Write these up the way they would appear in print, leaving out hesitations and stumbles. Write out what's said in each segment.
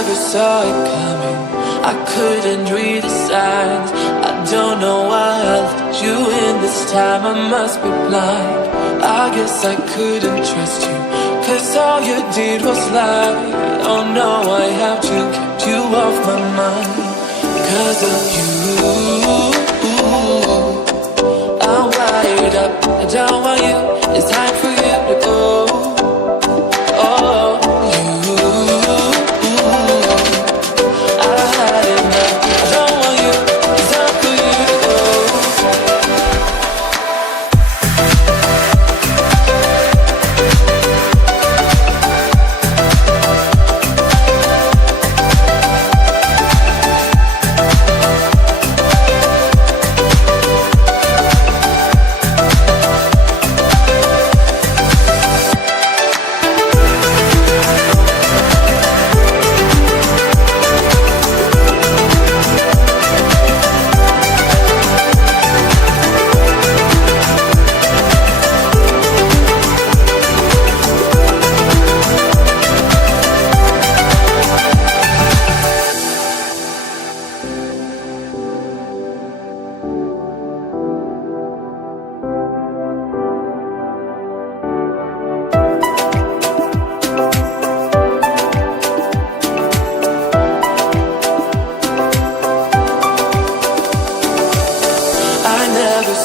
never saw it coming, I couldn't read the signs. I don't know why I let you in this time, I must be blind. I guess I couldn't trust you, 'cause all you did was lie. Oh no, I have to keep you off my mind. 'Cause of you, I'm wired up, I don't want you, it's time for you to go. Oh, you, I had enough, I don't want you, it's time for you to go.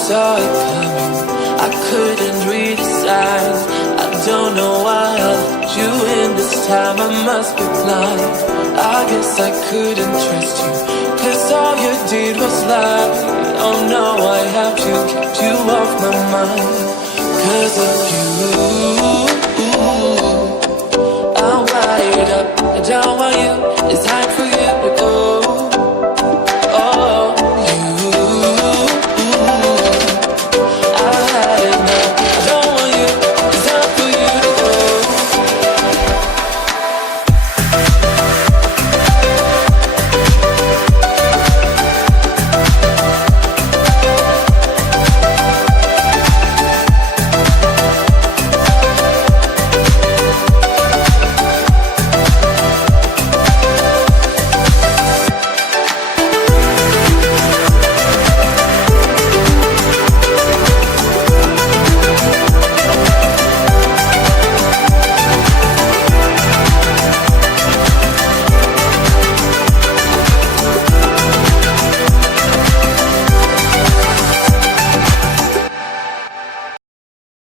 Saw it coming, I couldn't read the signs. I don't know why I let you in this time, I must be blind. I guess I couldn't trust you, 'cause all you did was lie. Oh no, I have to keep you off my mind. 'Cause of you, I'm wired up, I don't want you, it's time